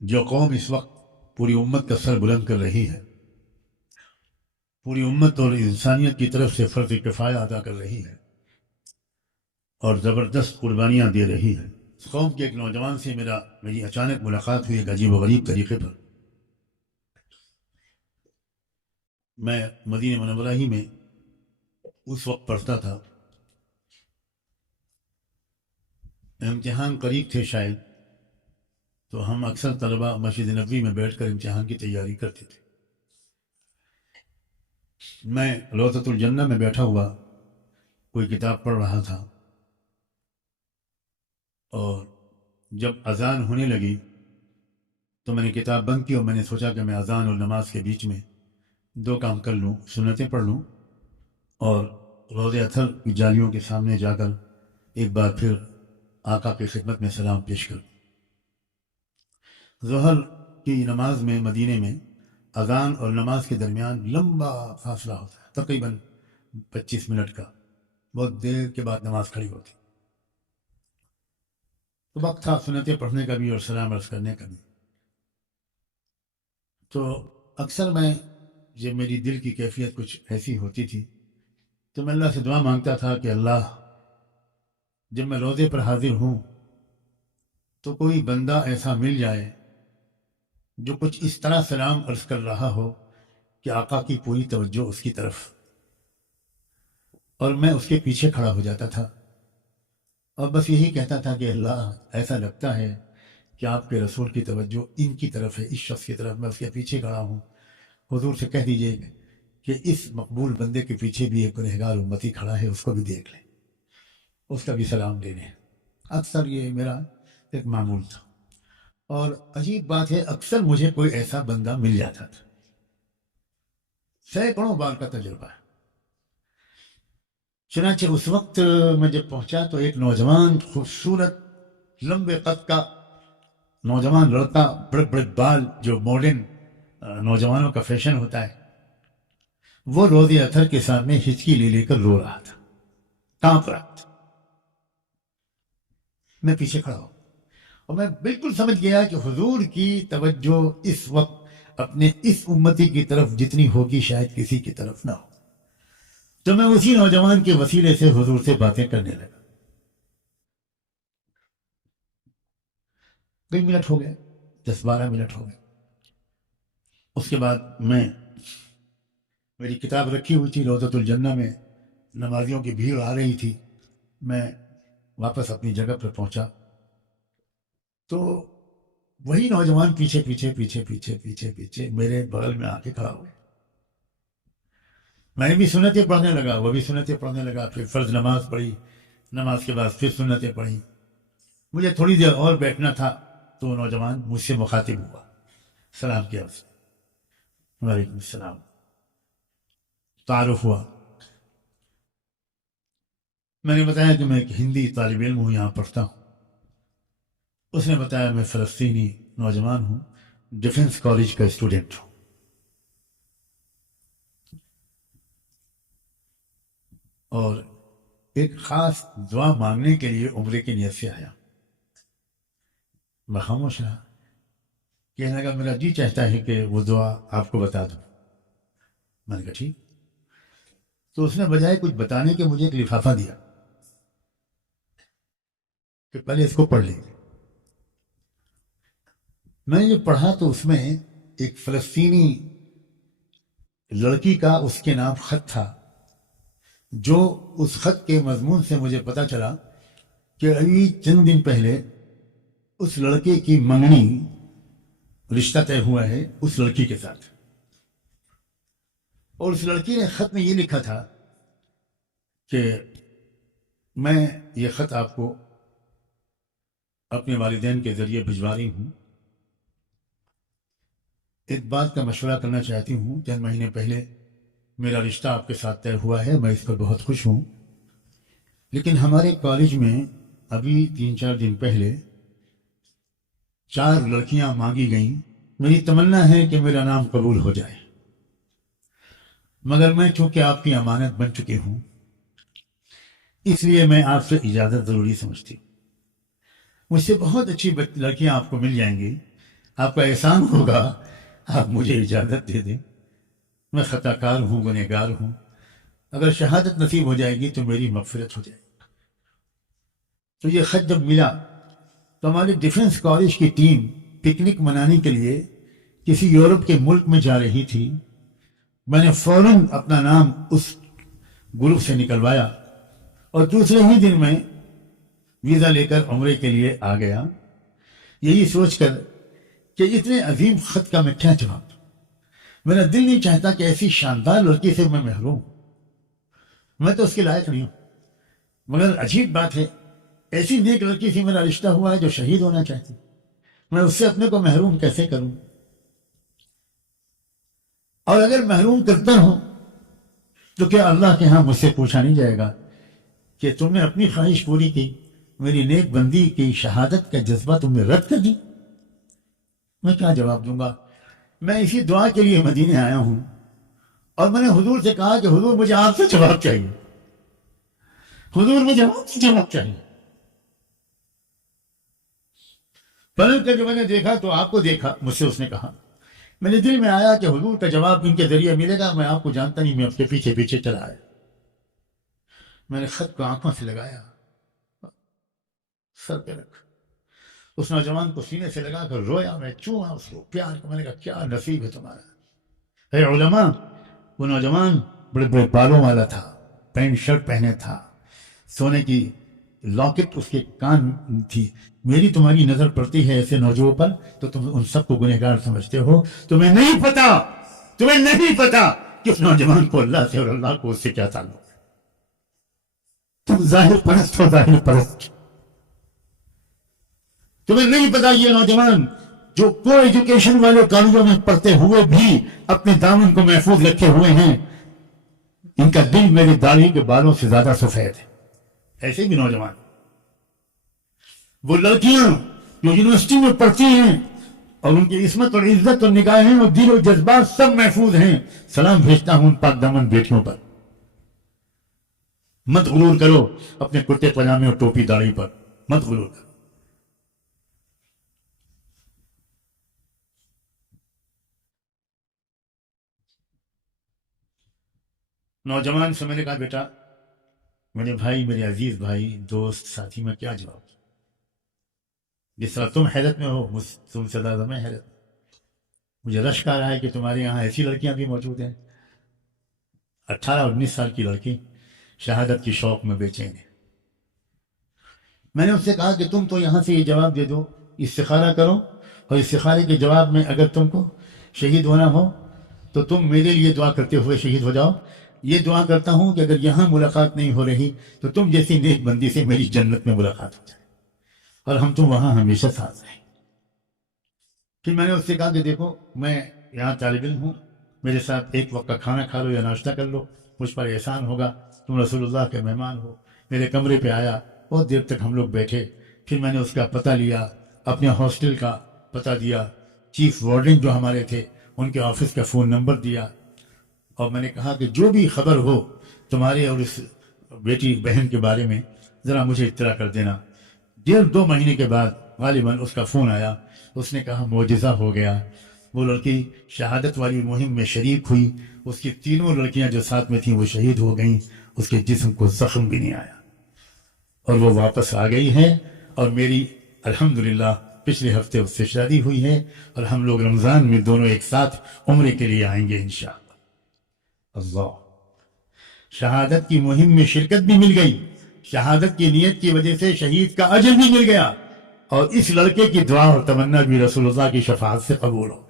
جو قوم اس وقت پوری امت کا سر بلند کر رہی ہے، پوری امت اور انسانیت کی طرف سے فرض کفایہ ادا کر رہی ہے اور زبردست قربانیاں دے رہی ہے، اس قوم کے ایک نوجوان سے میری اچانک ملاقات ہوئی ایک عجیب و غریب طریقے پر۔ میں مدینہ منورہ ہی میں اس وقت پڑھتا تھا، امتحان قریب تھے شاید، تو ہم اکثر طلبہ مسجد نبوی میں بیٹھ کر امتحان کی تیاری کرتے تھے۔ میں روضۃ الجنہ میں بیٹھا ہوا کوئی کتاب پڑھ رہا تھا، اور جب اذان ہونے لگی تو میں نے کتاب بند کی اور میں نے سوچا کہ میں اذان اور نماز کے بیچ میں دو کام کر لوں، سنتیں پڑھ لوں اور روضہ اطہر کی جالیوں کے سامنے جا کر ایک بار پھر آقا کی خدمت میں سلام پیش کروں۔ ظہر کی نماز میں مدینے میں اذان اور نماز کے درمیان لمبا فاصلہ ہوتا ہے، تقریباً 25 منٹ کا، بہت دیر کے بعد نماز کھڑی ہوتی، تو وقت تھا سنتیں پڑھنے کا بھی اور سلام عرض کرنے کا بھی۔ تو اکثر میں جب میری دل کی کیفیت کچھ ایسی ہوتی تھی تو میں اللہ سے دعا مانگتا تھا کہ اللہ، جب میں روضے پر حاضر ہوں تو کوئی بندہ ایسا مل جائے جو کچھ اس طرح سلام عرض کر رہا ہو کہ آقا کی پوری توجہ اس کی طرف، اور میں اس کے پیچھے کھڑا ہو جاتا تھا اور بس یہی کہتا تھا کہ اللہ، ایسا لگتا ہے کہ آپ کے رسول کی توجہ ان کی طرف ہے، اس شخص کی طرف، میں اس کے پیچھے کھڑا ہوں، حضور سے کہہ دیجئے کہ اس مقبول بندے کے پیچھے بھی ایک گنہگار امتی کھڑا ہے، اس کو بھی دیکھ لیں، اس کا بھی سلام دے لیں۔ اکثر یہ میرا ایک معمول تھا، اور عجیب بات ہے اکثر مجھے کوئی ایسا بندہ مل جاتا تھا، سینکڑوں بار کا تجربہ ہے۔ چنانچہ اس وقت میں جب پہنچا تو ایک نوجوان خوبصورت لمبے قد کا نوجوان لڑکا، بڑے بڑے بال، جو ماڈرن نوجوانوں کا فیشن ہوتا ہے، وہ روضہ اطہر کے سامنے ہچکی لے لے کر رو رہا تھا، کانپ رہا تھا۔ میں پیچھے کھڑا ہوں اور میں بالکل سمجھ گیا کہ حضور کی توجہ اس وقت اپنے اس امتی کی طرف جتنی ہوگی شاید کسی کی طرف نہ ہو، تو میں اسی نوجوان کے وسیلے سے حضور سے باتیں کرنے لگا۔ کئی منٹ ہو گئے، 10-12 منٹ ہو گئے۔ اس کے بعد میری کتاب رکھی ہوئی تھی روضۃ الجنہ میں، نمازیوں کی بھیڑ آ رہی تھی، میں واپس اپنی جگہ پر پہنچا تو وہی نوجوان پیچھے پیچھے پیچھے پیچھے پیچھے پیچھے میرے بغل میں آ کے کھڑا ہو گیا۔ میں بھی سنتیں پڑھنے لگا، وہ بھی سنتیں پڑھنے لگا، پھر فرض نماز پڑھی، نماز کے بعد پھر سنتیں پڑھی۔ مجھے تھوڑی دیر اور بیٹھنا تھا تو وہ نوجوان مجھ سے مخاطب ہوا، سلام کیا اس نے، وعلیکم السلام، تعارف ہوا۔ میں نے بتایا کہ میں ایک ہندی طالب علم ہوں، یہاں پڑھتا ہوں۔ اس نے بتایا میں فلسطینی نوجوان ہوں، ڈیفنس کالج کا اسٹوڈنٹ ہوں۔ اور ایک خاص دعا مانگنے کے لیے عمرے کی نیت سے آیا۔ میں خاموش رہا، کہنے لگا میرا جی چاہتا ہے کہ وہ دعا آپ کو بتا دوں۔ میں نے کہا ٹھیک۔ تو اس نے بجائے کچھ بتانے کے مجھے ایک لفافہ دیا کہ پہلے اس کو پڑھ لیں۔ میں نے جب پڑھا تو اس میں ایک فلسطینی لڑکی کا اس کے نام خط تھا، جو اس خط کے مضمون سے مجھے پتا چلا کہ ابھی چند دن پہلے اس لڑکے کی منگنی، رشتہ طے ہوا ہے اس لڑکی کے ساتھ، اور اس لڑکی نے خط میں یہ لکھا تھا کہ میں یہ خط آپ کو اپنے والدین کے ذریعے بھجوا رہی ہوں، ایک بات کا مشورہ کرنا چاہتی ہوں، چند مہینے پہلے میرا رشتہ آپ کے ساتھ طے ہوا ہے، میں اس پر بہت خوش ہوں، لیکن ہمارے کالج میں ابھی 3-4 دن پہلے 4 لڑکیاں مانگی گئیں، میری تمنا ہے کہ میرا نام قبول ہو جائے، مگر میں چونکہ آپ کی امانت بن چکی ہوں، اس لیے میں آپ سے اجازت ضروری سمجھتی ہوں۔ مجھ سے بہت اچھی لڑکیاں آپ کو مل جائیں گی، آپ کا احسان ہوگا، آپ مجھے اجازت دے دیں، میں خطا کار ہوں، گنہگار ہوں، اگر شہادت نصیب ہو جائے گی تو میری مغفرت ہو جائے گی۔ تو یہ خط جب ملا تو ہماری ڈیفنس کالج کی ٹیم پکنک منانے کے لیے کسی یورپ کے ملک میں جا رہی تھی۔ میں نے فوراً اپنا نام اس گروپ سے نکلوایا اور دوسرے ہی دن میں ویزا لے کر عمرے کے لیے آ گیا، یہی سوچ کر کہ اتنے عظیم خط کا میں کیا جواب دوں۔ میرا دل نہیں چاہتا کہ ایسی شاندار لڑکی سے میں محروم ہوں، میں تو اس کے لائق نہیں ہوں۔ مگر عجیب بات ہے، ایسی نیک لڑکی سے میرا رشتہ ہوا ہے جو شہید ہونا چاہتی، میں اس سے اپنے کو محروم کیسے کروں؟ اور اگر محروم کرتا ہوں تو کیا اللہ کے ہاں مجھ سے پوچھا نہیں جائے گا کہ تم نے اپنی خواہش پوری کی، میری نیک بندی کی شہادت کا جذبہ تم نے رد کر دی؟ میں کیا جواب دوں گا؟ میں اسی دعا کے لیے مدینے آیا ہوں اور میں نے حضور سے کہا کہ حضور مجھے آپ سے جواب چاہیے، حضور مجھے آپ سے جواب چاہیے۔ پلٹ کر کے میں نے دیکھا تو آپ کو دیکھا، مجھ سے اس نے کہا، میرے دل میں آیا کہ حضور کا جواب ان کے ذریعے ملے گا، میں آپ کو جانتا نہیں، میں آپ کے پیچھے پیچھے چلا آیا۔ میں نے خط کو آنکھوں سے لگایا، سر پہ رکھ، اس نوجوان کو سینے سے لگا کر رویا، میں چوما اس کو پیار کو۔ میں نے کہا کیا نصیب ہے تمہارا اے علماء۔ وہ نوجوان بڑے بڑے بالوں والا تھا، پینٹ شرٹ پہنے تھا، سونے کی لاکٹ اس کے کان تھی۔ میری تمہاری نظر پڑتی ہے ایسے نوجوانوں پر تو تم ان سب کو گنہگار سمجھتے ہو، تمہیں نہیں پتا کہ اس نوجوان کو اللہ سے اور اللہ کو اس سے کیا تعلق ہے۔ تم ظاہر پرست ہو، ظاہر پرست۔ تمہیں نہیں پتا یہ نوجوان جو کو ایجوکیشن والے کالجوں میں پڑھتے ہوئے بھی اپنے دامن کو محفوظ رکھے ہوئے ہیں، ان کا دل میری داڑھی کے بالوں سے زیادہ سفید ہے۔ ایسے بھی نوجوان، وہ لڑکیاں جو یونیورسٹی میں پڑھتی ہیں اور ان کی عصمت اور عزت اور نگاہیں اور دل و جذبات سب محفوظ ہیں، سلام بھیجتا ہوں ان پاک دامن بیٹیوں پر۔ مت غرور کرو اپنے کرتے پاجامے اور ٹوپی داڑھی پر، مت غرور کرو۔ نوجوان سے میں نے کہا بیٹا، میرے بھائی، میرے عزیز بھائی، دوست، ساتھی، میں کیا جواب دوں؟ جس طرح تم حیرت میں ہو، تم سے زیادہ میں حیرت میں۔ مجھے رشک آ رہا ہے کہ تمہارے یہاں ایسی لڑکیاں بھی موجود ہیں، 18-19 سال کی لڑکی شہادت کی شوق میں بے چین ہے۔ میں نے اس سے کہا کہ تم تو یہاں سے یہ جواب دے دو، استخارہ کرو، اور استخارے کے جواب میں اگر تم کو شہید ہونا ہو تو تم میرے لیے دعا کرتے ہوئے شہید ہو جاؤ۔ یہ دعا کرتا ہوں کہ اگر یہاں ملاقات نہیں ہو رہی تو تم جیسی نیک بندی سے میری جنت میں ملاقات ہو جائے اور ہم تم وہاں ہمیشہ ساتھ رہیں۔ پھر میں نے اس سے کہا کہ دیکھو، میں یہاں طالب علم ہوں، میرے ساتھ ایک وقت کا کھانا کھا لو یا ناشتہ کر لو، مجھ پر احسان ہوگا، تم رسول اللہ کے مہمان ہو۔ میرے کمرے پہ آیا، بہت دیر تک ہم لوگ بیٹھے، پھر میں نے اس کا پتہ لیا، اپنے ہاسٹل کا پتہ دیا، چیف وارڈن جو ہمارے تھے ان کے آفس کا فون نمبر دیا، اور میں نے کہا کہ جو بھی خبر ہو تمہارے اور اس بیٹی بہن کے بارے میں ذرا مجھے اطلاع کر دینا۔ 1.5-2 مہینے کے بعد غالباً اس کا فون آیا، اس نے کہا معجزہ ہو گیا، وہ لڑکی شہادت والی مہم میں شریک ہوئی، اس کی 3 لڑکیاں جو ساتھ میں تھیں وہ شہید ہو گئیں، اس کے جسم کو زخم بھی نہیں آیا، اور وہ واپس آ گئی ہے، اور میری الحمدللہ پچھلے ہفتے اس سے شادی ہوئی ہے، اور ہم لوگ رمضان میں دونوں ایک ساتھ عمرے کے لیے آئیں گے انشاءاللہ۔ اللہ، شہادت کی مہم میں شرکت بھی مل گئی، شہادت کی نیت کی وجہ سے شہید کا اجر بھی مل گیا، اور اس لڑکے کی دعا اور تمنا بھی رسول اللہ کی شفاعت سے قبول ہو۔